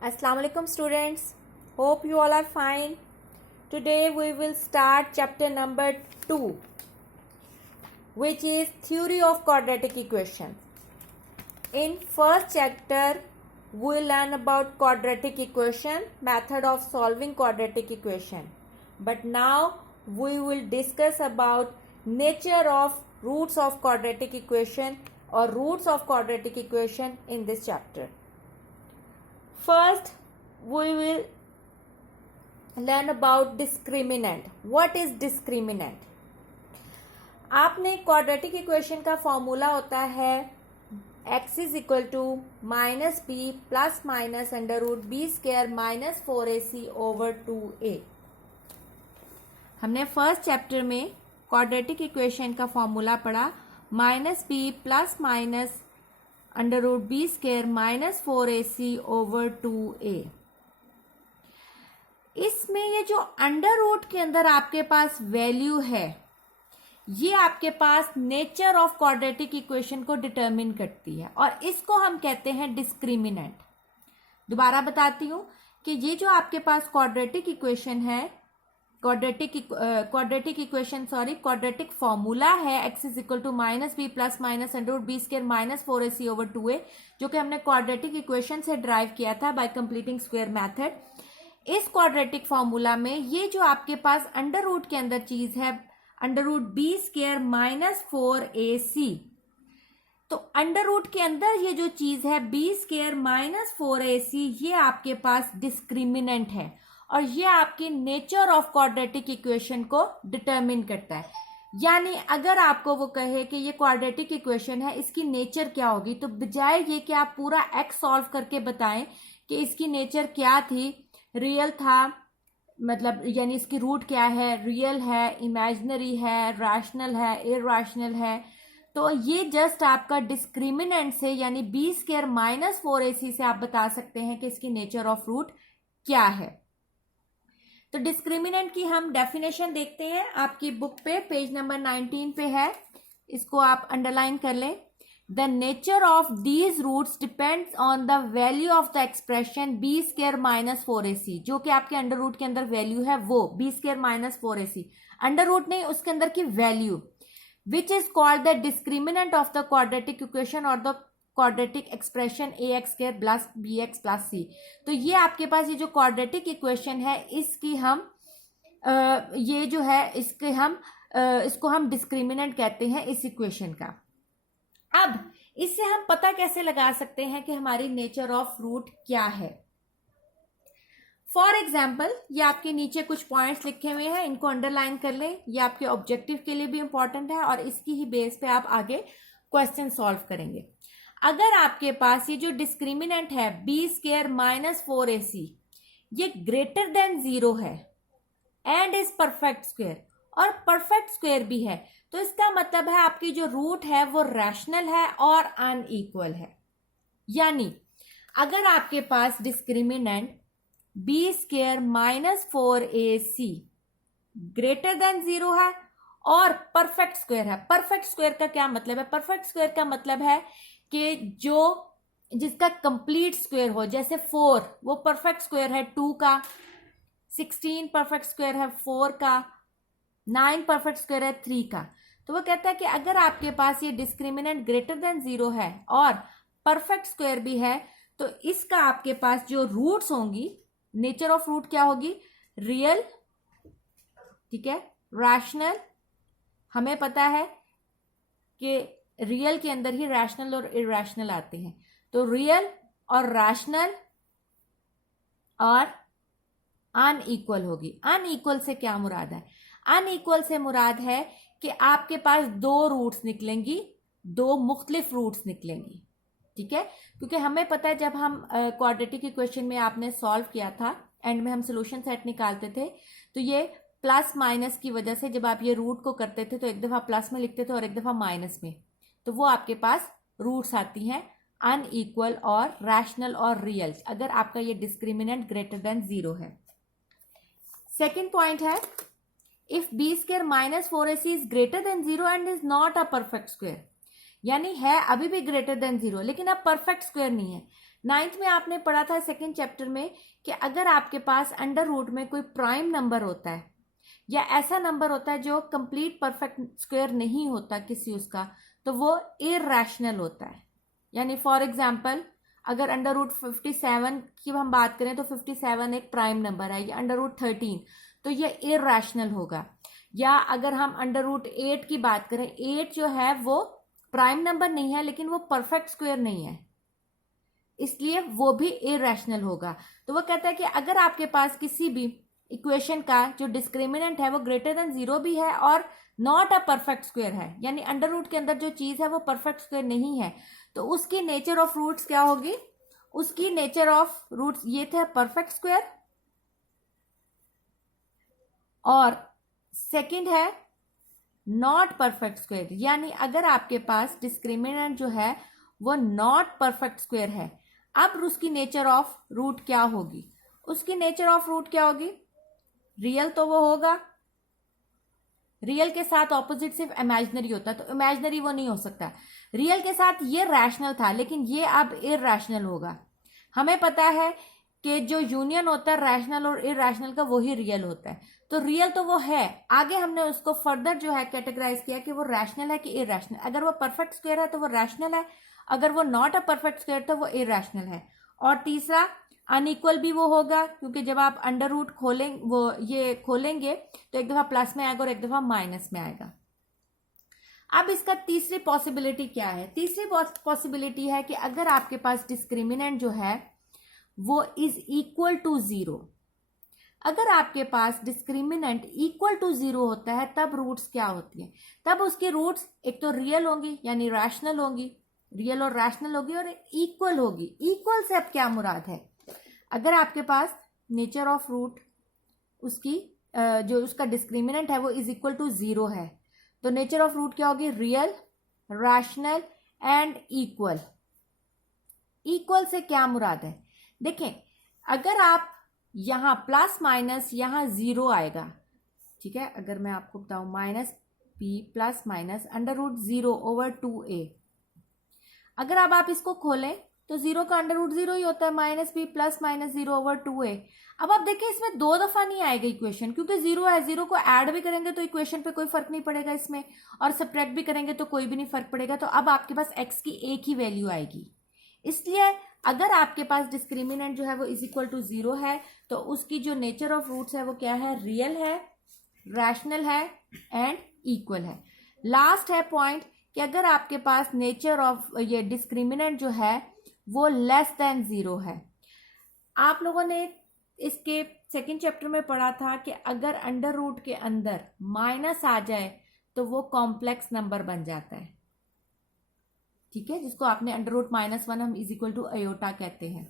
Assalamu alaikum students. Hope you all are fine. Today we will start chapter number 2, which is theory of quadratic equation. In first chapter we will learn about quadratic equation, method of solving quadratic equation. But now we will discuss about nature of roots of quadratic equation or roots of quadratic equation in this chapter. First, we will learn about discriminant. What is discriminant? आपने quadratic equation का formula होता है x is equal to minus b plus minus under root b square minus 4ac over 2a. हमने first chapter में quadratic equation का formula पढ़ा minus b plus minus under root b square minus 4ac over 2a. इसमें ये जो under root के अंदर आपके पास वैल्यू है, ये आपके पास नेचर ऑफ क्वाड्रेटिक इक्वेशन को डिटरमिन करती है और इसको हम कहते हैं डिस्क्रिमिनेंट. दोबारा बताती हूं कि ये जो आपके पास क्वाड्रेटिक इक्वेशन है, क्वाड्रेटिक फॉर्मूला है x is equal to minus b plus minus under root b square minus 4ac over 2a, जो कि हमने क्वाड्रेटिक इक्वेशन से ड्राइव किया था बाय कंप्लीटिंग स्क्वायर मेथड. इस क्वाड्रेटिक फॉर्मूला में ये जो आपके पास अंडर रूट के अंदर चीज है under root b square minus 4ac, तो अंडर रूट के अंदर ये जो चीज है बी स्क्वायर माइनस 4ac, ये आपके पास डिस्क्रिमिनेंट है और ये आपकी नेचर ऑफ क्वाड्रेटिक इक्वेशन को डिटरमिन करता है. यानी अगर आपको वो कहे कि ये क्वाड्रेटिक इक्वेशन है, इसकी नेचर क्या होगी, तो बजाय ये कि आप पूरा एक्स सॉल्व करके बताएं कि इसकी नेचर क्या थी, रियल था, मतलब यानी इसकी रूट क्या है, रियल है, इमेजिनरी है, रैशनल है, इरैशनल है, तो ये जस्ट आपका डिस्क्रिमिनेंट से यानी बी स्क्वायर माइनस 4ac से आप बता सकते हैं कि इसकी नेचर ऑफ रूट क्या है. तो डिस्क्रिमिनेंट की हम डेफिनेशन देखते हैं. आपकी बुक पे पेज नंबर 19 पे है, इसको आप अंडरलाइन कर लें. The nature of these roots depends on the value of the expression b square minus 4ac, जो कि आपके अंडर रूट के अंदर वैल्यू है वो B square minus 4ac, under root नहीं, उसके अंदर की value, which is called the discriminant of the quadratic equation और the quadratic expression ax square plus bx plus c. तो ये आपके पास ये जो क्वाड्रेटिक इक्वेशन है, इसकी हम ये जो है इसको हम डिस्क्रिमिनेंट कहते हैं इस इक्वेशन का. अब इससे हम पता कैसे लगा सकते हैं कि हमारी नेचर ऑफ रूट क्या है. फॉर एग्जाम्पल, ये आपके नीचे कुछ पॉइंट्स लिखे हुए हैं, इनको अंडरलाइन कर लें. ये आपके ऑब्जेक्टिव के लिए भी इंपॉर्टेंट है और इसकी ही बेस पे आप आगे क्वेश्चन सॉल्व करेंगे. अगर आपके पास ये जो डिस्क्रिमिनेंट है बी स्क्वायर माइनस 4ac, ये ग्रेटर देन 0 है एंड इज परफेक्ट स्क्वायर और परफेक्ट स्क्वायर भी है, तो इसका मतलब है आपकी जो रूट है वो रैशनल है और अनइक्वल है. यानी अगर आपके पास discriminant B square minus 4ac greater than 0 है और परफेक्ट स्क्वायर है. परफेक्ट स्क्वायर का क्या मतलब है? परफेक्ट स्क्वायर का मतलब है कि जिसका कंप्लीट स्क्वायर हो, जैसे 4 वो परफेक्ट स्क्वायर है 2 का, 16 परफेक्ट स्क्वायर है 4 का, 9 परफेक्ट स्क्वायर है 3 का. तो वो कहता है कि अगर आपके पास ये डिस्क्रिमिनेंट ग्रेटर देन 0 है और परफेक्ट स्क्वायर भी है, तो इसका आपके पास जो रूट्स होंगी, नेचर ऑफ रूट क्या होगी, रियल, ठीक है, रैशनल. हमें पता है कि रियल के अंदर ही रैशनल और इरैशनल आते हैं, तो रियल और रैशनल और अनइक्वल होगी. अनइक्वल से क्या मुराद है? अनइक्वल से मुराद है कि आपके पास दो रूट्स निकलेंगी, दो मुख्तलिफ रूट्स निकलेंगी, ठीक है. क्योंकि हमें पता है जब हम क्वाड्रेटिक इक्वेशन में आपने सॉल्व किया था, एंड में हम सोल्यूशन सेट निकालते थे, तो ये प्लस माइनस की वजह से जब आप ये रूट को करते थे तो एक दफा प्लस में लिखते थे और एक दफा माइनस में, तो वो आपके पास रूट्स आती हैं अनइक्वल और रैशनल और रियल, अगर आपका ये डिस्क्रिमिनेंट ग्रेटर देन 0 है. सेकेंड पॉइंट है, if b square minus 4ac is greater than 0 and is not a perfect square, यानी है अभी भी ग्रेटर देन 0 लेकिन अब परफेक्ट स्क्वायर नहीं है. 9th में आपने पढ़ा था सेकेंड चैप्टर में कि अगर आपके पास अंडर रूट में कोई प्राइम नंबर होता है या ऐसा नंबर होता है जो कंप्लीट परफेक्ट स्क्वायर नहीं होता किसी उसका, तो वो इरैशनल होता है। यानी फॉर एग्जाम्पल अगर अंडर रूट 57 की हम बात करें तो 57 एक प्राइम नंबर है, या अंडर रूट 13, तो ये इरैशनल होगा। या अगर हम अंडर रूट 8 की बात करें, 8 जो है वो प्राइम नंबर नहीं है लेकिन वो परफेक्ट स्क्वायर नहीं है, इसलिए वो भी इरैशनल होगा। तो वो कहता है कि अगर आपके पास किसी भी इक्वेशन का जो डिस्क्रिमिनेंट है वो ग्रेटर देन 0 भी है और नॉट अ परफेक्ट स्क्वायर है, यानी अंडर रूट के अंदर जो चीज है वो परफेक्ट स्क्वायर नहीं है, तो उसकी नेचर ऑफ रूट्स क्या होगी? उसकी नेचर ऑफ रूट्स ये थे परफेक्ट स्क्वायर, और सेकंड है नॉट परफेक्ट स्क्वायर। यानी अगर आपके पास डिस्क्रिमिनेंट जो है वो नॉट परफेक्ट स्क्वायर है, अब उसकी नेचर ऑफ रूट क्या होगी? उसकी नेचर ऑफ रूट क्या होगी? रियल तो वो होगा, रियल के साथ ऑपोजिट सिर्फ इमेजिनरी होता है, तो इमेजिनरी वो नहीं हो सकता। रियल के साथ ये रैशनल था लेकिन ये अब इरैशनल होगा। हमें पता है कि जो यूनियन होता है रैशनल और इरैशनल का, वही रियल होता है। तो रियल तो वो है, आगे हमने उसको फर्दर जो है कैटेगराइज किया कि वो रैशनल है कि इरैशनल। अगर वो परफेक्ट स्क्वायर है तो वो रैशनल है, अगर वो नॉट अ परफेक्ट स्क्वायर तो वो इरैशनल है। और तीसरा अनइक्वल भी वो होगा, क्योंकि जब आप अंडर रूट खोलेंगे, वो ये खोलेंगे तो एक दफा प्लस में आएगा और एक दफा माइनस में आएगा। अब इसका तीसरी पॉसिबिलिटी क्या है? तीसरी पॉसिबिलिटी है कि अगर आपके पास डिस्क्रिमिनेंट जो है वो इज इक्वल टू 0। अगर आपके पास डिस्क्रिमिनेंट इक्वल टू 0 होता है तब रूट्स क्या होती हैं? तब उसकी रूट्स एक तो रियल होंगी यानी रैशनल होंगी, रियल और रैशनल होगी, और इक्वल होगी। इक्वल से अब क्या मुराद है? अगर आपके पास नेचर ऑफ रूट उसकी जो उसका डिस्क्रिमिनेंट है वो इज इक्वल टू 0 है, तो नेचर ऑफ रूट क्या होगी? Real, rational and equal. Equal से क्या मुराद है? देखें, अगर आप यहां प्लस माइनस यहां 0 आएगा, ठीक है, अगर मैं आपको बताऊं minus p plus minus under root 0 over 2a, अगर अब आप इसको खोलें तो 0 का अंडर रूट 0 ही होता है, minus p plus minus 0 over 2a। अब आप देखिए इसमें दो दफा नहीं आएगा इक्वेशन, क्योंकि 0 है, 0 को ऐड भी करेंगे तो इक्वेशन पे कोई फर्क नहीं पड़ेगा इसमें, और सब्ट्रैक्ट भी करेंगे तो कोई भी नहीं फर्क पड़ेगा। तो अब आपके पास x की एक ही वैल्यू आएगी। इसलिए अगर आपके पास डिस्क्रिमिनेंट जो है वो इज इक्वल टू 0 है तो उसकी जो नेचर ऑफ रूट्स है वो क्या है? रियल है, रैशनल है एंड इक्वल है। लास्ट है पॉइंट कि अगर आपके पास नेचर ऑफ ये डिस्क्रिमिनेंट जो है वो लेस देन 0 है। आप लोगों ने इसके सेकंड चैप्टर में पढ़ा था कि अगर अंडर रूट के अंदर माइनस आ जाए तो वो कॉम्प्लेक्स नंबर बन जाता है, ठीक है, जिसको आपने अंडर रूट -1 हम इज इक्वल टू अयोटा कहते हैं।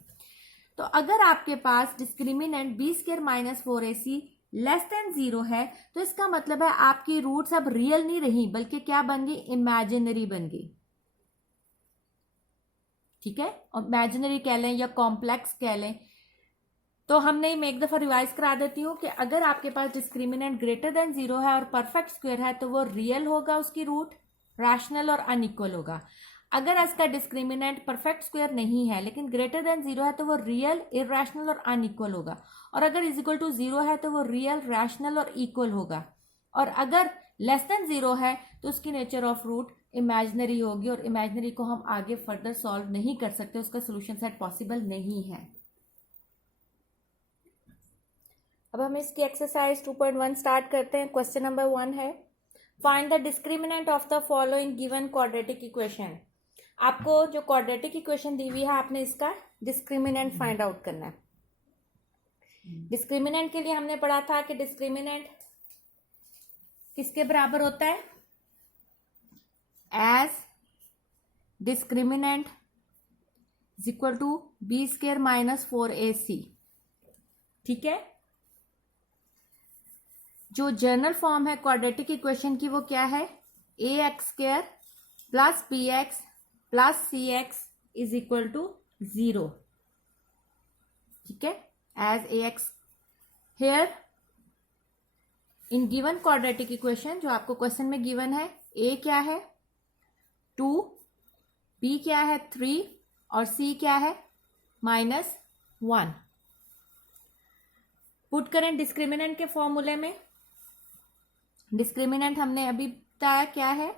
तो अगर आपके पास discriminant B square minus 4ac less than 0 है तो इसका मतलब है आपकी रूट्स अब रियल नहीं रही बल्कि क्या बन गई? इमेजिनरी बन गई, ठीक है, इमेजिनरी कह लें या कॉम्प्लेक्स कह लें। तो हमने मैं एक दफा रिवाइज करा देती हूँ कि अगर आपके पास डिस्क्रिमिनेंट ग्रेटर देन 0 है और परफेक्ट स्क्वायर है तो वो रियल होगा, उसकी रूट रैशनल और अनइक्वल होगा। अगर इसका डिस्क्रिमिनेंट परफेक्ट स्क्वायर नहीं है लेकिन ग्रेटर देन 0 है तो वो रियल, इरैशनल और अनइक्वल होगा। और अगर इज इक्वल टू 0 है तो वो रियल, रैशनल और इक्वल होगा। और अगर लेस देन 0 है तो उसकी नेचर ऑफ रूट इमेजिनरी होगी, और इमेजिनरी को हम आगे फर्दर सॉल्व नहीं कर सकते, उसका सोल्यूशन सेट पॉसिबल नहीं है। अब हम इसकी एक्सरसाइज 2.1 स्टार्ट करते हैं। क्वेश्चन नंबर 1 है, find the discriminant of the following given quadratic equation. आपको जो क्वाड्रेटिक इक्वेशन दी हुई है आपने इसका डिस्क्रिमिनेंट फाइंड आउट करना है। डिस्क्रिमिनेंट के लिए हमने पढ़ा था कि डिस्क्रिमिनेंट किसके बराबर होता है? As discriminant is equal to b square minus 4ac, ठीक है। जो जनरल फॉर्म है क्वाड्रेटिक इक्वेशन की वो क्या है? ax square plus bx plus cx is equal to 0, ठीक है, as ax। Here in given quadratic equation जो आपको क्वेश्चन में गिवन है, a क्या है? 2, b क्या है? 3 और c क्या है? माइनस 1। पुट करें डिस्क्रिमिनेंट के फॉर्मूले में। डिस्क्रिमिनेंट हमने अभी बताया क्या है,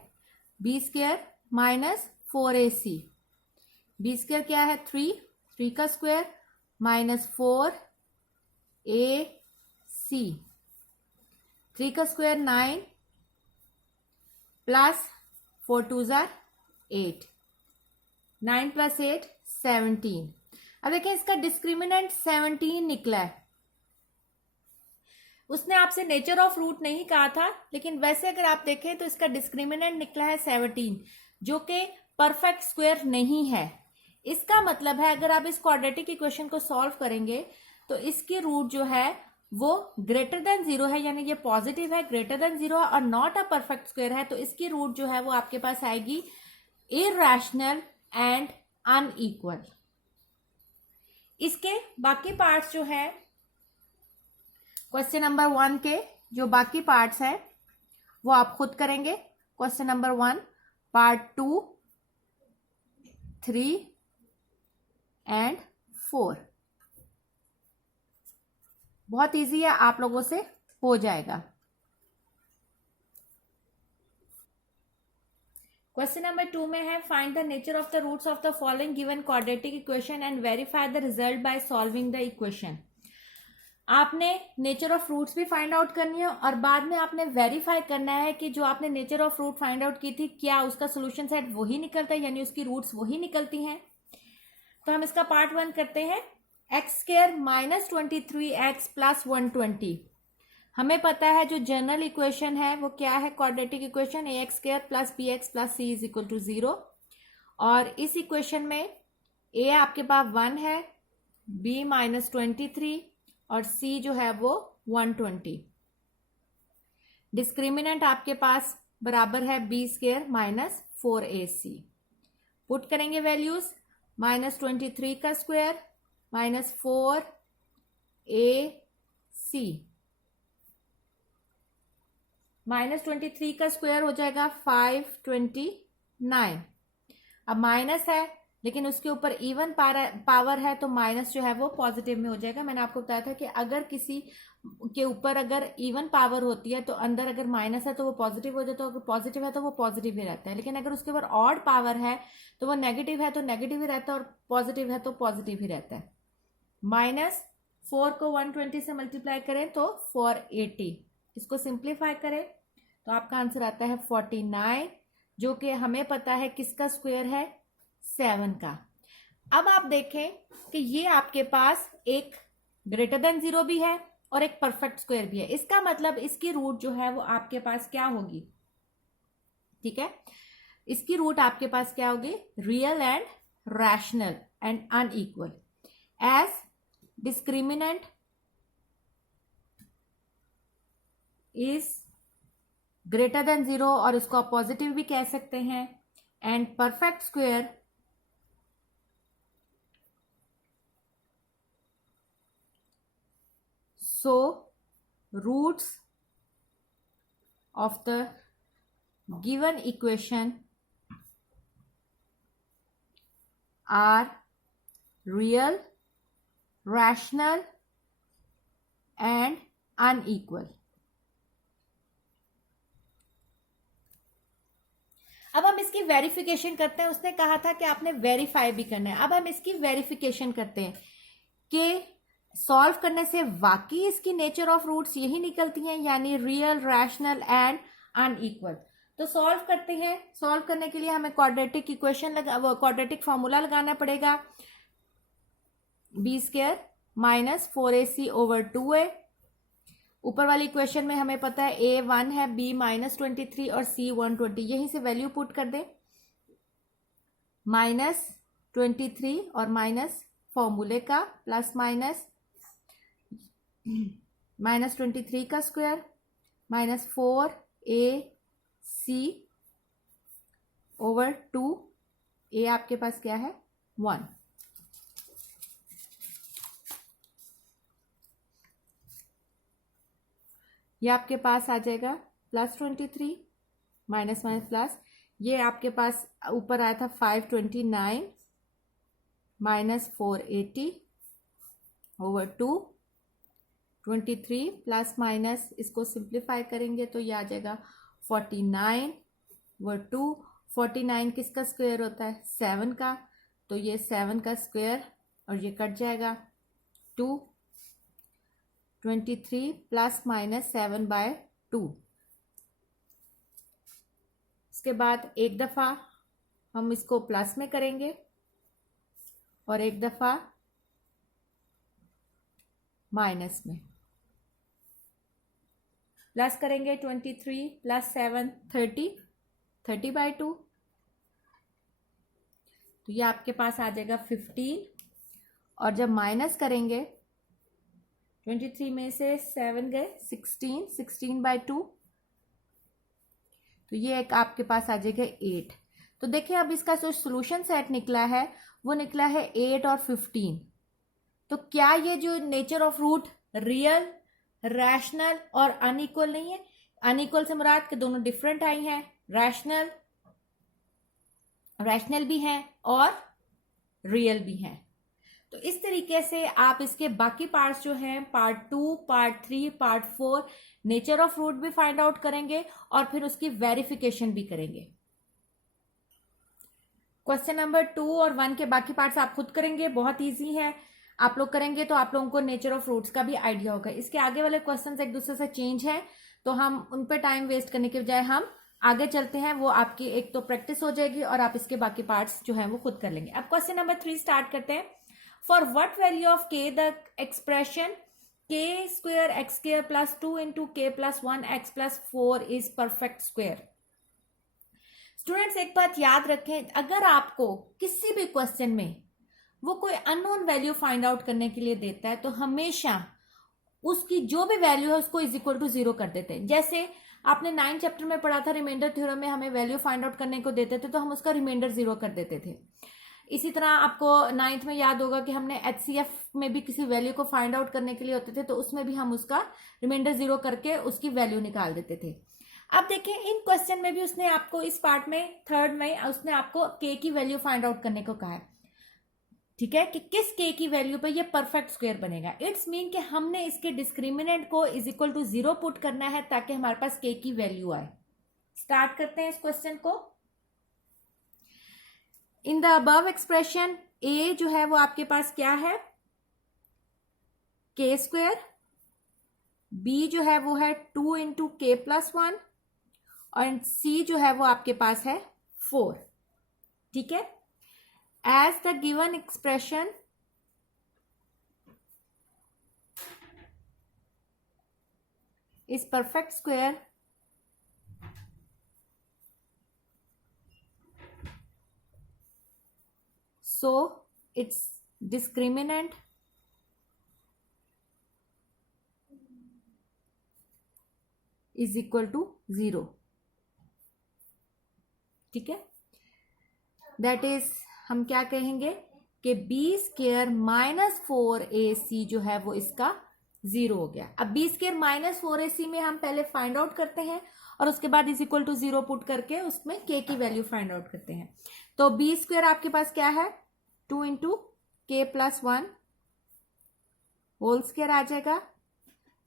b square minus 4ac। B square क्या है 3, 3 का स्क्वायर माइनस 4ac, 3 का स्क्वायर 9 प्लस 4 2 जार 8, 9 प्लस 8 17। अब देखें इसका डिस्क्रिमिनेंट 17 निकला है। उसने आपसे नेचर ऑफ रूट नहीं कहा था, लेकिन वैसे अगर आप देखें तो इसका डिस्क्रिमिनेंट निकला है 17, जो कि परफेक्ट स्क्वायर नहीं है। इसका मतलब है अगर आप इस क्वाड्रेटिक इक्वेशन को सॉल्व करेंगे तो इसकी रूट जो है वो ग्रेटर देन 0 है, यानी ये पॉजिटिव है, ग्रेटर देन 0 और नॉट अ परफेक्ट स्क्वायर है, तो इसकी रूट जो है वो आपके पास आएगी इरैशनल एंड अनइक्वल। इसके बाकी पार्ट्स जो है क्वेश्चन नंबर 1 के जो बाकी पार्ट्स है वो आप खुद करेंगे। क्वेश्चन नंबर 1, पार्ट 2, 3 एंड 4 बहुत इजी है, आप लोगों से हो जाएगा। क्वेश्चन नंबर 2 में है find the nature of the roots of the following given quadratic equation and verify the result by solving the equation. आपने नेचर ऑफ रूट्स भी फाइंड आउट करनी है और बाद में आपने वेरीफाई करना है कि जो आपने nature of root find out की थी क्या उसका सोल्यूशन सेट वही निकलता है, यानी उसकी रूट्स वही निकलती हैं। तो हम इसका पार्ट 1 करते हैं। X square minus 23x plus 120। हमें पता है जो जनरल इक्वेशन है वो क्या है, quadratic equation ax square plus bx plus c is equal to 0। और इस इक्वेशन में a आपके पास 1 है, b माइनस 23 और c जो है वो 120। डिस्क्रिमिनेंट आपके पास बराबर है b square minus 4ac। Put करेंगे वैल्यूज, माइनस 23 का स्क्वायर माइनस 4ac, माइनस 23 का स्क्वायर हो जाएगा 529। अब माइनस है लेकिन उसके ऊपर इवन पावर है तो माइनस जो है वो पॉजिटिव में हो जाएगा। मैंने आपको बताया था कि अगर किसी के ऊपर अगर इवन पावर होती है तो अंदर अगर माइनस है तो वो पॉजिटिव हो जाता है, अगर पॉजिटिव है तो वो पॉजिटिव ही रहता है, लेकिन अगर उसके ऊपर ऑड पावर है तो वो नेगेटिव है तो नेगेटिव ही रहता है और पॉजिटिव है तो पॉजिटिव ही रहता है। माइनस 4 को 120 से मल्टीप्लाई करें तो 480, इसको सिंप्लीफाई करें तो आपका आंसर आता है 49, जो कि हमें पता है किसका स्क्वायर है, 7 का। अब आप देखें कि ये आपके पास एक ग्रेटर देन 0 भी है और एक परफेक्ट स्क्वायर भी है। इसका मतलब इसकी रूट जो है वो आपके पास क्या होगी, ठीक है, इसकी रूट आपके पास क्या होगी, real and rational and unequal. As discriminant is greater than 0 और इसको आप पॉजिटिव भी कह सकते हैं, and perfect square so roots of the given equation are real, rational and unequal। अब हम इसकी वेरिफिकेशन करते हैं। उसने कहा था कि आपने वेरीफाई भी करना है। अब हम इसकी वेरिफिकेशन करते हैं कि सॉल्व करने से वाकई इसकी नेचर ऑफ रूट्स यही निकलती हैं, यानी रियल, रैशनल एंड अनइक्वल। तो सॉल्व करते हैं। सॉल्व करने के लिए हमें क्वाड्रेटिक इक्वेशन क्वाड्रेटिक फॉर्मूला लगाना पड़ेगा। B square minus 4ac over 2a। ऊपर वाली इक्वेशन में हमें पता है a 1 है, b माइनस 23 और c 120। यहीं से वैल्यू पुट कर दें, माइनस 23 और माइनस फॉर्मूले का प्लस माइनस माइनस 23 का square minus 4ac over 2, a आपके पास क्या है 1। ये आपके पास आ जाएगा प्लस 23 माइनस माइनस प्लस, ये आपके पास ऊपर आया था 529 -480/2, 23 प्लस माइनस इसको सिंप्लीफाई करेंगे तो ये आ जाएगा 49/2। 49 किसका स्क्वायर होता है? 7 का, तो ये 7 का स्क्वायर और ये कट जाएगा 2। 23 प्लस माइनस 7/2। इसके बाद एक दफ़ा हम इसको प्लस में करेंगे और एक दफ़ा माइनस में। प्लस करेंगे 23 प्लस 7 30/2, तो ये आपके पास आ जाएगा 15। और जब माइनस करेंगे 23 में से 7 गए 16/2, तो ये एक आपके पास आ जाएगा 8। तो देखिए अब इसका जो सोल्यूशन सेट निकला है वो निकला है 8 और 15। तो क्या ये जो nature of root real, rational और अनइक्वल नहीं है? अनइक्वल से मुराद के दोनों डिफरेंट आई हैं, रैशनल भी हैं और रियल भी हैं। तो इस तरीके से आप इसके बाकी पार्ट्स जो हैं, part 2, part 3, part 4, nature of root भी फाइंड आउट करेंगे और फिर उसकी वेरिफिकेशन भी करेंगे। क्वेश्चन नंबर 2 और 1 के बाकी पार्ट्स आप खुद करेंगे, बहुत इजी है। आप लोग करेंगे तो आप लोगों को नेचर ऑफ रूट्स का भी आइडिया होगा। इसके आगे वाले क्वेश्चंस एक दूसरे से चेंज है, तो हम उन पे टाइम वेस्ट करने के बजाय हम आगे चलते हैं। वो आपकी एक तो प्रैक्टिस हो जाएगी और आप इसके बाकी पार्ट्स जो हैं वो खुद कर लेंगे। अब क्वेश्चन नंबर 3 स्टार्ट करते हैं। For what value of k the expression k² x² plus 2 into k plus 1 x plus 4 is perfect square. Students एक बात याद रखें, अगर आपको किसी भी क्वेश्चन में वो कोई अननोन वैल्यू फाइंड आउट करने के लिए देता है तो हमेशा उसकी जो भी वैल्यू है उसको इज इक्वल टू 0 कर देते हैं। जैसे आपने 9 चैप्टर में पढ़ा था, रिमाइंडर थ्योरम में हमें वैल्यू फाइंड आउट करने को देते थे तो हम उसका रिमाइंडर 0 कर देते थे। इसी तरह आपको 9th में याद होगा कि हमने HCF में भी किसी वैल्यू को फाइंड आउट करने के लिए होते थे तो उसमें भी हम उसका रिमाइंडर 0 करके उसकी वैल्यू निकाल देते थे। अब देखिए इन क्वेश्चन में भी उसने आपको इस पार्ट में 3rd में उसने आपको k की वैल्यू फाइंड आउट करने को कहा है, ठीक है, कि किस k की वैल्यू पर ये परफेक्ट स्क्वायर बनेगा। इट्स मीन कि हमने इसके डिस्क्रिमिनेंट को इज इक्वल टू 0 पुट करना है ताकि हमारे पास k की वैल्यू आए। स्टार्ट करते हैं इस क्वेश्चन को। In the above expression a जो है वो आपके पास क्या है? k²। b जो है वो है 2 इंटू k प्लस 1 और c जो है वो आपके पास है 4, ठीक है। As the given expression is perfect square, so its discriminant is equal to 0, ठीक है। That is हम क्या कहेंगे कि b² माइनस 4ac जो है वो इसका 0 हो गया। अब b² माइनस 4ac में हम पहले फाइंड आउट करते हैं और उसके बाद इज इक्वल टू 0 पुट करके उसमें k की वैल्यू फाइंड आउट करते हैं। तो b² आपके पास क्या है? 2 into k plus 1 whole square आ जाएगा,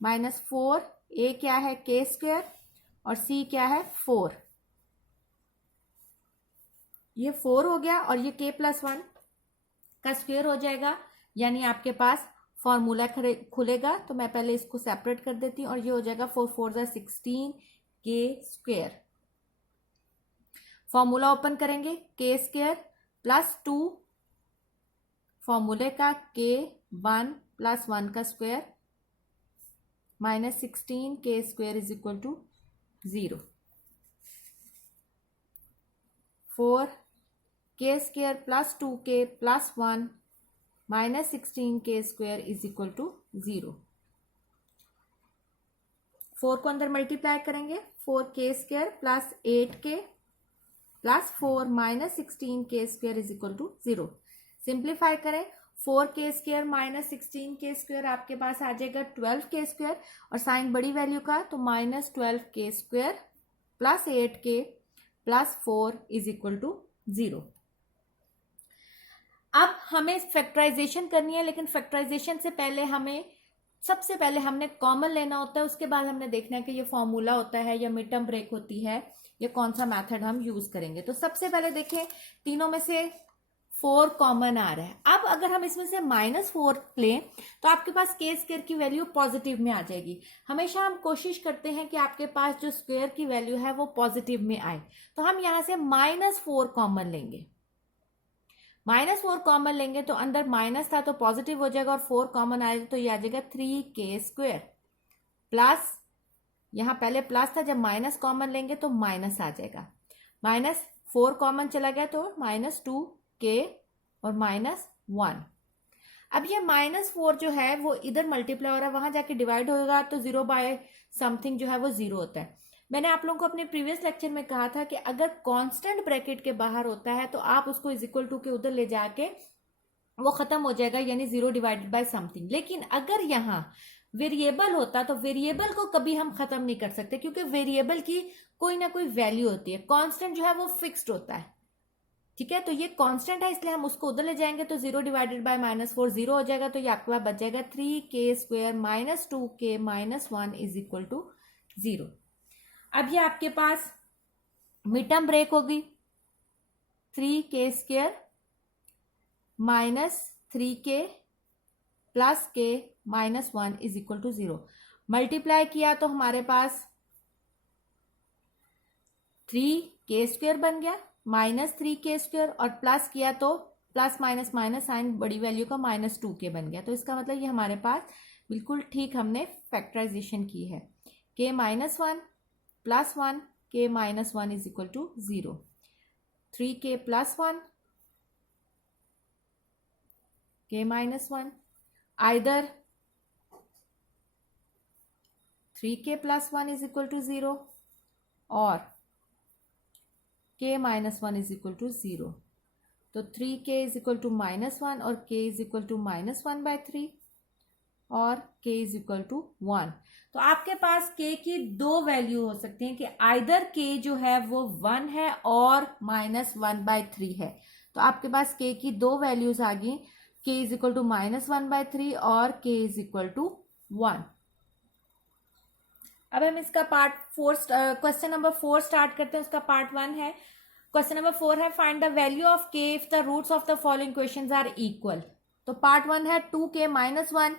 माइनस 4, a क्या है? k² और c क्या है? 4। ये 4 हो गया और ये k प्लस 1 का स्क्वायर हो जाएगा, यानी आपके पास फॉर्मूला खुलेगा। तो मैं पहले इसको सेपरेट कर देती हूँ और ये हो जाएगा 4 4 16 k²। फॉर्मूला ओपन करेंगे, k² प्लस 2 फॉर्मूले का k1 प्लस 1 का square minus 16 k² is equal to 0। 4 k² plus 2k plus 1 minus 16 k² is equal to 0। 4 को अंदर मल्टीप्लाई करेंगे, 4k² plus 8k plus 4 minus 16 k² is equal to 0। Simplify करें, 4k² minus 16k² आपके पास आ जाएगा 12k² और sign बड़ी value का तो minus 12k² plus 8k plus 4 is equal to 0। अब हमें फैक्टराइजेशन करनी है, लेकिन फैक्टराइजेशन से पहले हमें सबसे पहले हमने कॉमन लेना होता है, उसके बाद हमने देखना है कि ये फॉर्मूला होता है या मिड टर्म ब्रेक होती है या कौन सा मेथड हम यूज करेंगे। तो सबसे पहले देखें, तीनों में से 4 कॉमन आ रहा है। अब अगर हम इसमें से -4 लें तो आपके पास के स्क्वायर की वैल्यू पॉजिटिव में आ जाएगी। हमेशा हम कोशिश करते हैं कि आपके पास जो स्क्वायर की वैल्यू है वो पॉजिटिव में आए, तो हम यहां से -4 कॉमन लेंगे। -4 कॉमन लेंगे तो अंदर माइनस था तो पॉजिटिव हो जाएगा, और 4 कॉमन आएगा तो ये आ जाएगा 3k² प्लस, यहां पहले प्लस था, जब माइनस कॉमन लेंगे तो माइनस आ जाएगा। -4 कॉमन चला गया तो -2k और -1। अब ये -4 जो है वो इधर मल्टीप्लाई हो रहा है, वहां जाके डिवाइड होगा तो 0 बाय समथिंग जो है वो 0 होता है। मैंने आप लोगों को अपने प्रीवियस लेक्चर में कहा था कि अगर कांस्टेंट ब्रैकेट के बाहर होता है तो आप उसको इक्वल टू के उधर ले जाके वो खत्म हो जाएगा, यानी 0 डिवाइडेड बाय समथिंग। लेकिन अगर यहाँ वेरिएबल होता तो वेरिएबल को कभी हम खत्म नहीं कर सकते, क्योंकि वेरिएबल की कोई ना कोई वैल्यू होती है। कांस्टेंट जो है वो फिक्स्ड होता है, ठीक है। तो ये कांस्टेंट है, इसलिए हम उसको उधर ले जाएंगे तो 0 डिवाइडेड बाय -4 0 हो जाएगा। तो ये आपके पास बच जाएगा 3k² -2k -1 is equal to 0। अब ये आपके पास मिड टर्म ब्रेक होगी, 3k² -3k plus k -1 is equal to 0। Multiply किया तो हमारे पास 3k² बन गया -3k² और प्लस किया तो प्लस माइनस माइनस साइन बड़ी वैल्यू का -2k बन गया। तो इसका मतलब ये हमारे पास बिल्कुल ठीक हमने फैक्टराइजेशन की है। k -1 plus 1 k -1 is equal to 0। 3k plus 1 k -1, either 3k plus 1 is equal to 0 और k -1 इज इक्वल टू 0। तो 3k इज इक्वल टू -1 और k इज इक्वल टू -1/3 और k इज इक्वल टू 1। तो आपके पास k की 2 value हो सकती हैं कि आइदर k जो है वो 1 है और -1/3 है। तो आपके पास k की 2 वैल्यूज आ गई, k इज इक्वल टू -1/3 और k इज इक्वल टू 1। अब हम इसका पार्ट 4 क्वेश्चन नंबर 4 स्टार्ट करते हैं। उसका पार्ट 1 है। क्वेश्चन नंबर 4 है, find the value of k if the roots of the following equations are equal. तो पार्ट 1 है 2k -1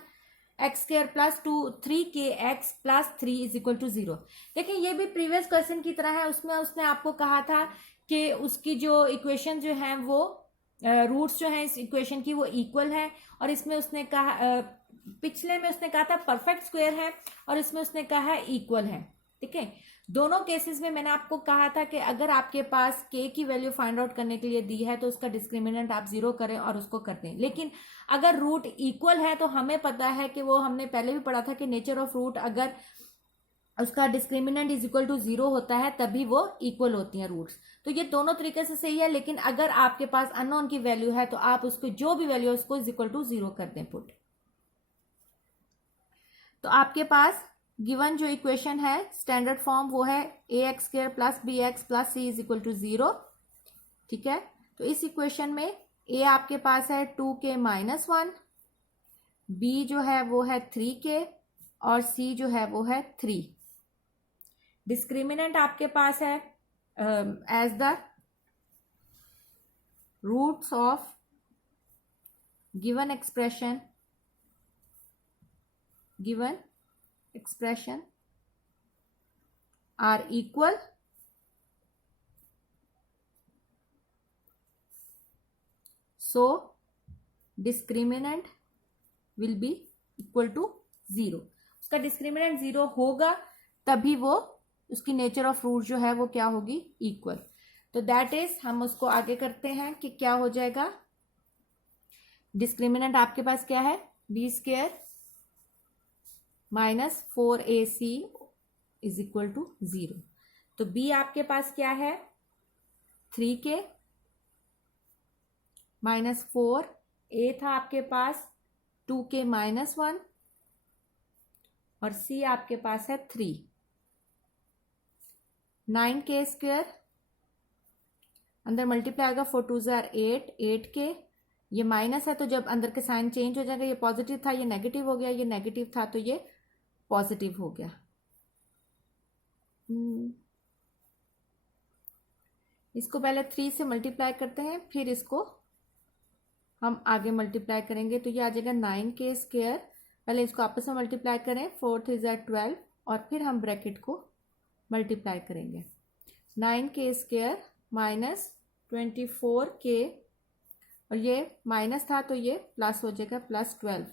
x² plus 3k x plus 3 is equal to 0। देखिए ये भी प्रीवियस क्वेश्चन की तरह है, उसमें उसने आपको कहा था कि उसकी जो इक्वेशन जो है वो रूट्स जो है इस इक्वेशन की वो इक्वल है, और इसमें उसने कहा पिछले में उसने कहा था परफेक्ट स्क्वायर है और इसमें उसने कहा है इक्वल है, ठीक है। दोनों केसेस में मैंने आपको कहा था कि अगर आपके पास k की वैल्यू फाइंड आउट करने के लिए दी है तो उसका डिस्क्रिमिनेंट आप 0 करें और उसको कर दें। लेकिन अगर रूट इक्वल है तो हमें पता है कि वो हमने पहले भी पढ़ा था कि नेचर ऑफ रूट अगर उसका डिस्क्रिमिनेंट इज इक्वल टू 0 होता है तभी वो इक्वल होती हैं रूट्स। तो ये दोनों तरीके से सही है, लेकिन अगर आपके पास अननोन की वैल्यू है तो आप उसको जो भी वैल्यू है उसको इज इक्वल टू 0 कर दें पुट। तो आपके पास गिवन जो इक्वेशन है स्टैंडर्ड फॉर्म वो है ax² plus bx plus c is equal to 0, ठीक है। तो इस इक्वेशन में a आपके पास है 2k -1, b जो है वो है 3k और c जो है वो है 3। डिस्क्रिमिनेंट आपके पास है as the roots of given expression are equal, so discriminant will be equal to 0। उसका डिस्क्रिमिनेंट 0 होगा तभी वो उसकी नेचर ऑफ रूट जो है वो क्या होगी, इक्वल। तो दैट इज, हम उसको आगे करते हैं कि क्या हो जाएगा। डिस्क्रिमिनेंट आपके पास क्या है, b² -4ac is equal to 0। तो b आपके पास क्या है, 3k -4, a था आपके पास 2k -1 और c आपके पास है 3। 9k² अंदर मल्टीप्लाई होगा, 4 2 8, 8k, ये माइनस है तो जब अंदर के साइन चेंज हो जाएगा, ये पॉजिटिव था ये नेगेटिव हो गया, ये नेगेटिव था तो ये पॉजिटिव हो गया। इसको पहले 3 से मल्टीप्लाई करते हैं, फिर इसको हम आगे मल्टीप्लाई करेंगे। तो ये आ जाएगा 9k²। पहले इसको आपस में मल्टीप्लाई करें, 4 3 ज़ा 12, और फिर हम ब्रैकेट को मल्टीप्लाई करेंगे। 9k² माइनस 24k, और ये माइनस था तो ये प्लस हो जाएगा, +12।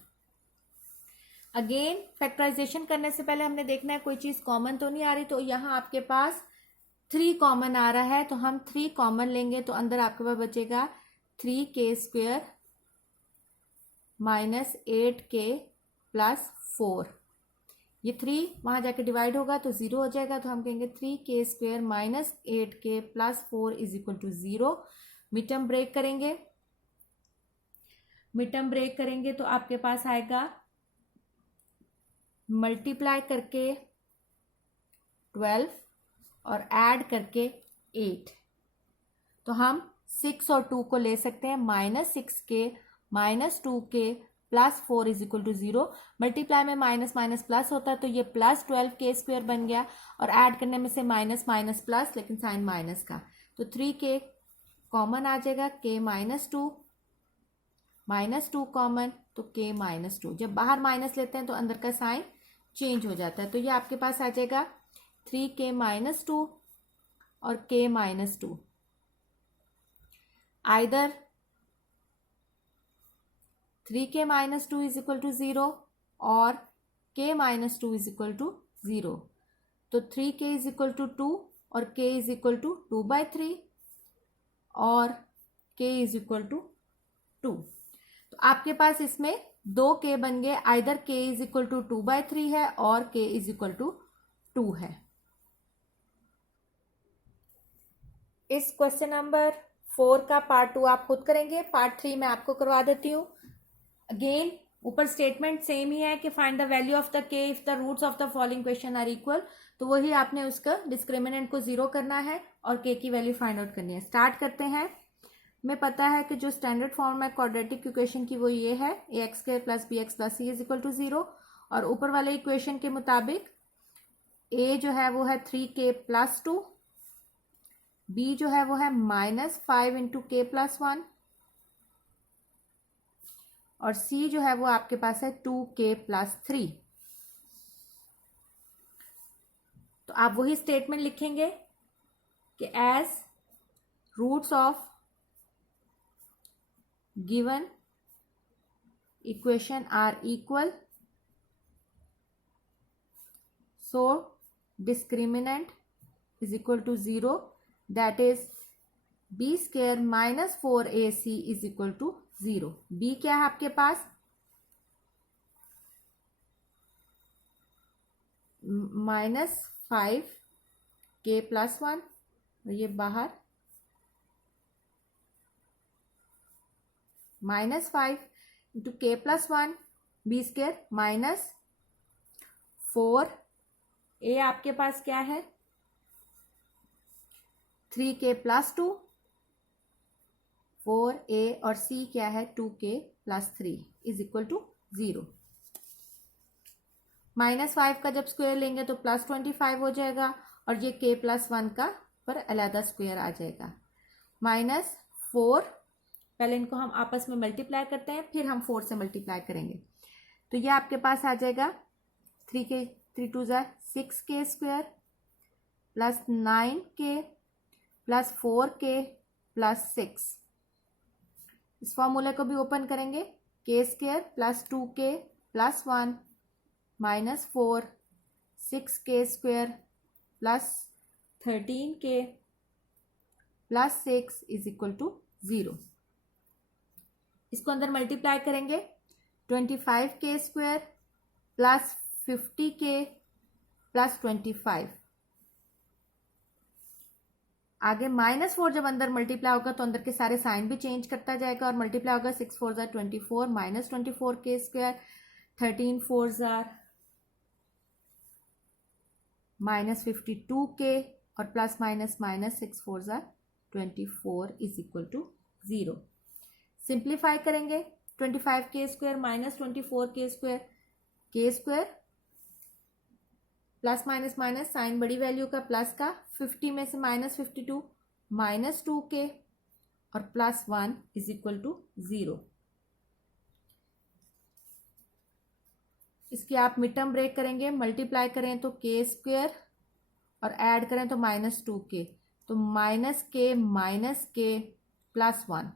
अगेन फैक्टराइजेशन करने से पहले हमने देखना है कोई चीज़ कॉमन तो नहीं आ रही। तो यहाँ आपके पास 3 कॉमन आ रहा है, तो हम 3 कॉमन लेंगे तो अंदर आपके पास बचेगा 3k² माइनस 8k प्लस 4। ये 3 वहाँ जाके डिवाइड होगा तो 0 हो जाएगा, तो हम कहेंगे 3k² minus 8k plus 4 is equal to 0। Mid term break करेंगे, मिड टर्म ब्रेक करेंगे तो आपके पास आएगा मल्टीप्लाई करके 12 और ऐड करके 8। तो हम 6 और 2 को ले सकते हैं, -6k minus 2k plus 4 is equal to 0। Multiply में माइनस माइनस प्लस होता है तो ये +12k² बन गया, और ऐड करने में से माइनस माइनस प्लस, लेकिन साइन माइनस का, तो 3k कॉमन आ जाएगा, k -2 कॉमन, तो k -2। जब बाहर माइनस लेते हैं तो अंदर का साइन चेंज हो जाता है। तो ये आपके पास आ जाएगा 3k -2 और k -2। Either 3k -2 is equal to 0 और k -2 इज इक्वल टू 0। तो 3k इज इक्वल टू 2 और k इज इक्वल टू 2/3 और k इज इक्वल टू 2। तो आपके पास इसमें 2k बन गए, either k is equal to 2/3 है और k इज इक्वल टू 2 है। इस क्वेश्चन नंबर 4 का पार्ट 2 आप खुद करेंगे, पार्ट 3 मैं आपको करवा देती हूँ। अगेन ऊपर स्टेटमेंट सेम ही है कि find the value of the k if the roots of the following question are equal. तो वही आपने उसका डिस्क्रिमिनेंट को 0 करना है और k की वैल्यू फाइंड आउट करनी है। स्टार्ट करते हैं। हमें पता है कि जो स्टैंडर्ड फॉर्म है क्वाड्रेटिक इक्वेशन की वो ये है, ax² + bx + c is equal to 0। और ऊपर वाले इक्वेशन के मुताबिक a जो है वो है 3k + 2, b जो है वो है -5 × k + 1, और c जो है वो आपके पास है 2k + 3। तो आप वही स्टेटमेंट लिखेंगे कि as roots of given equation are equal, so discriminant is equal to 0, that is b² - 4ac is equal to 0। b क्या है आपके पास, -5k + 1, और ये बाहर -5 × k + 1 b² -4, a आपके पास क्या है 3k + 2, 4a, और c क्या है 2k + 3 इज इक्वल टू 0। -5 का जब स्क्वायर लेंगे तो +25 हो जाएगा, और ये k + 1 का पर अलहदा स्क्वायर आ जाएगा। -4, पहले इनको हम आपस में मल्टीप्लाई करते हैं, फिर हम 4 से मल्टीप्लाई करेंगे। तो ये आपके पास आ जाएगा 3 2 ज़ा 6k² + 9k + 4k + 6। इस फॉर्मूले को भी ओपन करेंगे, k² + 2k + 1 -4 6k² + 13k + 6 is equal to 0। इसको अंदर मल्टीप्लाई करेंगे, 25k² + 50k + 25। आगे -4 जब अंदर मल्टीप्लाई होगा तो अंदर के सारे साइन भी चेंज करता जाएगा, और मल्टीप्लाई होगा 6 4 ज़ा 24 -24k², 13 4 ज़ा -52k, और +- -6 4 ज़ा 24 इज इक्वल टू 0। सिंप्लीफाई करेंगे 25k² minus 24k² k² plus minus minus, sign बड़ी वैल्यू का प्लस का, 50 में से माइनस 52 माइनस 2k और प्लस 1 इज इक्वल टू 0। इसकी आप मिड टर्म ब्रेक करेंगे, मल्टीप्लाई करें तो k² और ऐड करें तो माइनस 2k, तो माइनस के प्लस 1,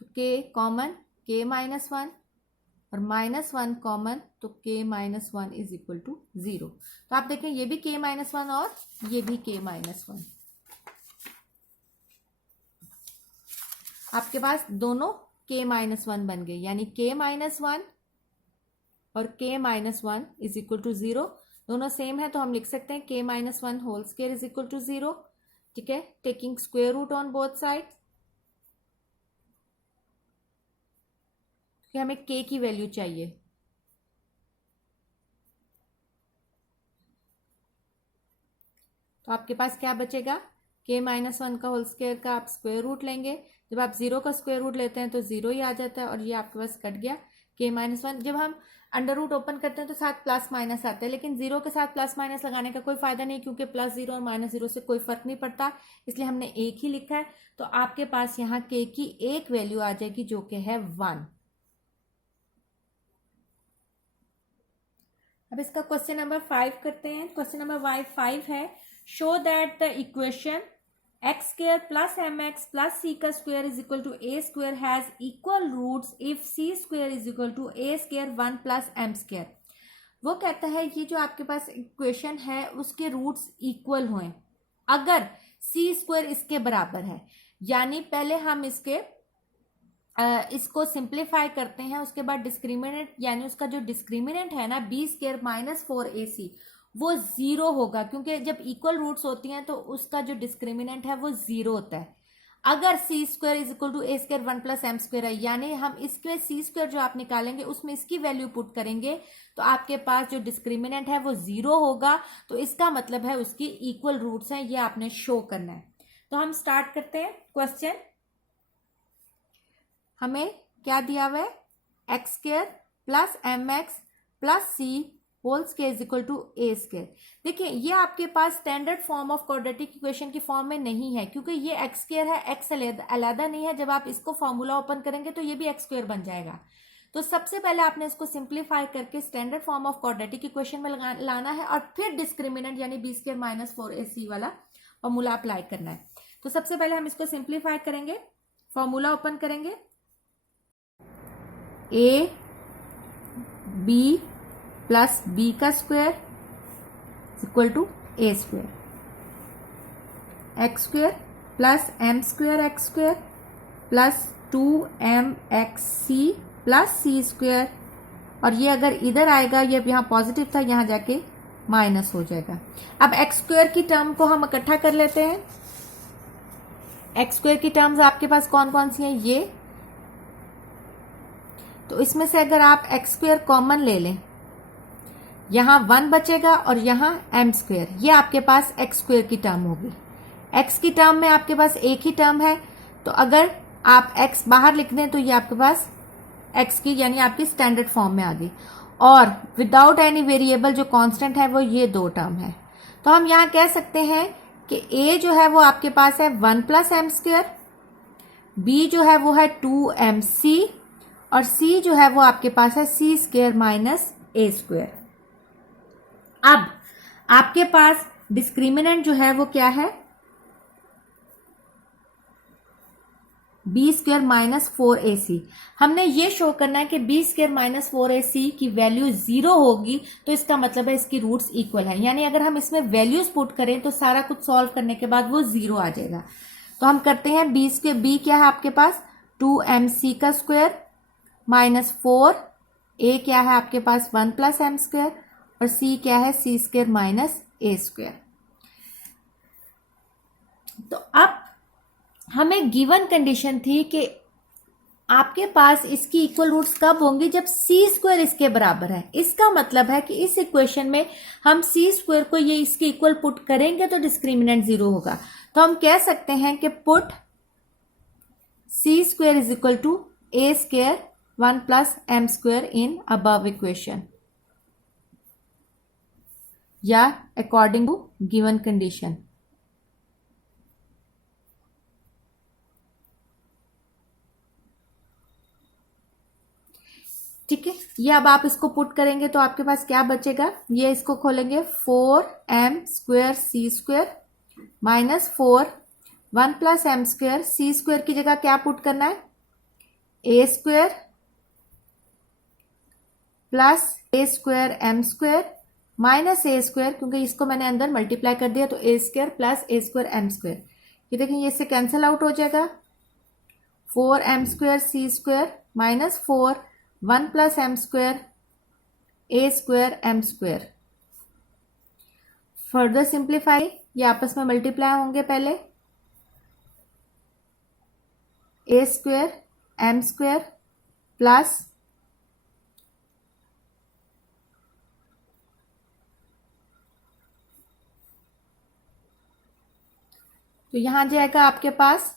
तो k कॉमन k माइनस 1 और माइनस 1 कॉमन, तो k minus 1 is equal to 0। तो आप देखें ये भी k माइनस 1 और ये भी k माइनस 1, आपके पास दोनों k माइनस 1 बन गए, यानी k माइनस 1 और k minus 1 is equal to 0। दोनों सेम है तो हम लिख सकते हैं k minus 1 whole square is equal to 0। ठीक है, taking square root on both side, कि हमें k की वैल्यू चाहिए। तो आपके पास क्या बचेगा, k माइनस 1 का होल स्क्वायर का आप स्क्वायर रूट लेंगे, जब आप 0 का स्क्वायर रूट लेते हैं तो 0 ही आ जाता है और ये आपके पास कट गया k माइनस 1। जब हम अंडर रूट ओपन करते हैं तो साथ प्लस माइनस आता है, लेकिन 0 के साथ प्लस माइनस लगाने का कोई फायदा नहीं, क्योंकि प्लस 0 और माइनस 0 से कोई फर्क नहीं पड़ता, इसलिए हमने एक ही लिखा है। तो आपके पास यहाँ k की एक वैल्यू आ जाएगी जो कि है 1। अब इसका क्वेश्चन नंबर 5 करते हैं। क्वेश्चन नंबर 5 है, show that the equation x² plus mx plus c का square is equal to a² has equal roots if c² is equal to a² 1 plus m²। वो कहता है ये जो आपके पास इक्वेशन है उसके रूट्स इक्वल हुए अगर c² इसके बराबर है, यानी पहले हम इसको सिंप्लीफाई करते हैं, उसके बाद डिस्क्रिमिनेंट, यानी उसका जो डिस्क्रिमिनेंट है ना b² माइनस 4ac वो 0 होगा, क्योंकि जब इक्वल रूट्स होती हैं तो उसका जो डिस्क्रिमिनेंट है वो 0 होता है। अगर c² is equal to a² 1 plus m² है, यानी हम इसके c² जो आप निकालेंगे उसमें इसकी वैल्यू पुट करेंगे तो आपके पास जो डिस्क्रिमिनेंट है वो 0 होगा, तो इसका मतलब है उसकी इक्वल रूट्स हैं, ये आपने शो करना है। तो हम स्टार्ट करते हैं क्वेश्चन। हमें क्या दिया हुआ है, x² plus mx plus c whole square is equal to a²। देखिए ये आपके पास standard form of quadratic equation की फॉर्म में नहीं है, क्योंकि ये x² है, x अलग नहीं है। जब आप इसको फॉर्मूला ओपन करेंगे तो ये भी x² बन जाएगा। तो सबसे पहले आपने इसको सिंप्लीफाई करके standard form of quadratic equation में लाना है और फिर डिस्क्रिमिनेंट यानी b² माइनस 4ac वाला फॉर्मूला अप्लाई करना है। तो सबसे पहले हम इसको सिंप्लीफाई करेंगे, फॉर्मूला ओपन करेंगे, a b प्लस b का square equal to a², x² plus m² plus 2mxc प्लस c², और ये अगर इधर आएगा, ये यहाँ पॉजिटिव था, यहाँ जाके माइनस हो जाएगा। अब x² की टर्म को हम इकट्ठा कर लेते हैं। x² की टर्म्स आपके पास कौन कौन सी हैं, ये, तो इसमें से अगर आप x² कॉमन ले लें, यहां 1 बचेगा और यहां m², ये आपके पास x² की टर्म होगी। x की टर्म में आपके पास एक ही टर्म है, तो अगर आप x बाहर लिख दें तो ये आपके पास x की यानी आपकी स्टैंडर्ड फॉर्म में आ गई, और विदाउट एनी वेरिएबल जो कांस्टेंट है वो ये 2 टर्म है। तो हम यहां कह सकते हैं कि a जो है वो आपके पास है 1 प्लस m², b जो है वो है 2mc और c जो है वो आपके पास है c² माइनस a²। अब आपके पास डिस्क्रिमिनेंट जो है वो क्या है, b² माइनस 4ac। हमने ये शो करना है कि b² माइनस 4ac की वैल्यू 0 होगी, तो इसका मतलब है इसकी रूट्स इक्वल है, यानी अगर हम इसमें वैल्यूज पुट करें तो सारा कुछ सॉल्व करने के बाद वो 0 आ जाएगा। तो हम करते हैं b क्या है आपके पास 2mc का स्क्वायर माइनस 4, a क्या है आपके पास 1 प्लस m² और c क्या है c² माइनस a²। तो अब हमें गिवन कंडीशन थी कि आपके पास इसकी इक्वल रूट्स कब होंगी, जब c² इसके बराबर है। इसका मतलब है कि इस इक्वेशन में हम c² को ये इसके इक्वल पुट करेंगे तो डिस्क्रिमिनेंट 0 होगा। तो हम कह सकते हैं कि put c square is equal to a square 1 plus M square in above equation, या अकॉर्डिंग टू गिवन कंडीशन। ठीक है, ये अब आप इसको पुट करेंगे तो आपके पास क्या बचेगा, ये इसको खोलेंगे 4m square C square minus 4 1 plus M square, C square की जगह क्या पुट करना है, A square plus A square M square minus A square, क्योंकि इसको मैंने अंदर मल्टीप्लाई कर दिया तो A square plus A square M square. ये देखिए ये इससे कैंसिल आउट हो जाएगा, 4m square C square minus 4 1 plus M square A square M square. Further simplify, ये आपस में मल्टीप्लाई होंगे, पहले ए स्क्वेयर एम स्क्वेयर प्लस तो यहां आ जाएगा आपके पास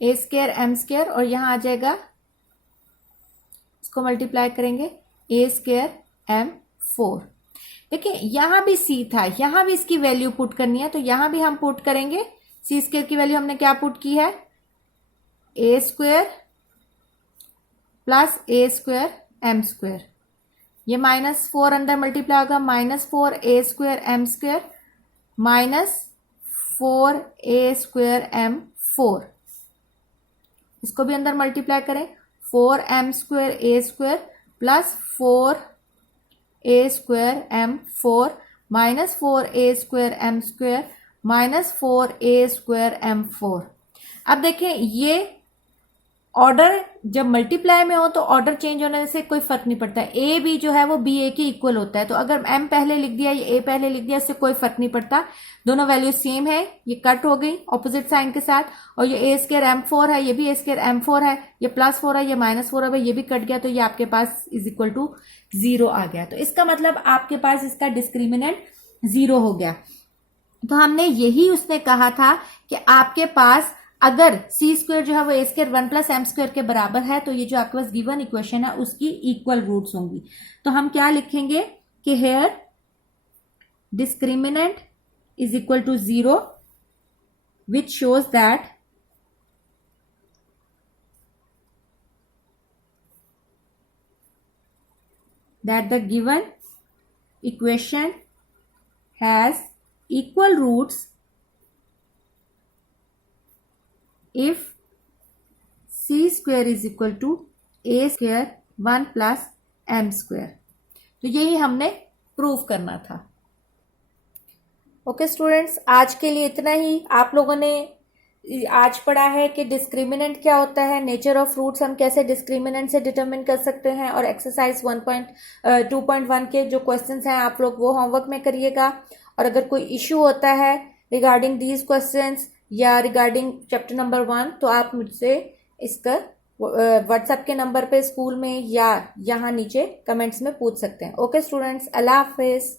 ए स्क्वेयर एम स्क्वेयर, और यहां आ जाएगा, इसको मल्टीप्लाई करेंगे ए स्क्वेयर एम 4। देखिए यहां भी सी था, यहां भी इसकी वैल्यू पुट करनी है, तो यहां भी हम पुट करेंगे। सी स्क्वेयर की वैल्यू हमने क्या पुट की है, A square plus A square M square. ये माइनस 4 अंदर मल्टीप्लाई होगा, माइनस 4 ए स्क्वेयर एम स्क्वेयर माइनस 4 ए स्क्वेयर एम 4। इसको भी अंदर मल्टीप्लाई करें, 4m square A square plus 4 A square M 4 minus 4 A square M square minus 4 A square M 4। अब देखें ये ऑर्डर जब मल्टीप्लाई में हो तो ऑर्डर चेंज होने से कोई फर्क नहीं पड़ता है, ए बी जो है वो बी ए के इक्वल होता है। तो अगर m पहले लिख दिया या ए पहले लिख दिया, इससे कोई फर्क नहीं पड़ता, दोनों वैल्यू सेम है। ये कट हो गई ऑपोजिट साइन के साथ, और ये ए स्क्वायर एम 4 है, ये भी ए स्क्वायर एम 4 है, ये प्लस 4 है, ये माइनस 4 है, ये भी कट गया, तो ये आपके पास इज इक्वल टू 0 आ गया। तो इसका मतलब आपके पास इसका डिस्क्रिमिनेंट 0 हो गया। तो हमने यही उसने कहा था कि आपके पास अगर सी स्क्वेयर जो है वो ए स्क्वेयर 1 प्लस एम स्क्वेयर के बराबर है, तो ये जो आपके पास गिवन इक्वेशन है उसकी इक्वल रूट्स होंगी। तो हम क्या लिखेंगे कि here discriminant is equal to 0 which shows that the given equation has equal roots if c square is equal to a square 1 plus m square। तो यही हमने प्रूव करना था। ओके स्टूडेंट्स, आज के लिए इतना ही। आप लोगों ने आज पढ़ा है कि डिस्क्रिमिनेंट क्या होता है, नेचर ऑफ रूट्स हम कैसे डिस्क्रिमिनेंट से डिटरमिन कर सकते हैं, और एक्सरसाइज 1.2.1 के जो क्वेश्चंस हैं आप लोग वो होमवर्क में करिएगा। और अगर कोई इश्यू होता है रिगार्डिंग दीज क्वेश्चंस या रिगार्डिंग चैप्टर नंबर 1, तो आप मुझसे इसका व्हाट्सएप के नंबर पे स्कूल में या यहाँ नीचे कमेंट्स में पूछ सकते हैं। ओके स्टूडेंट्स, अल्लाह हाफिज।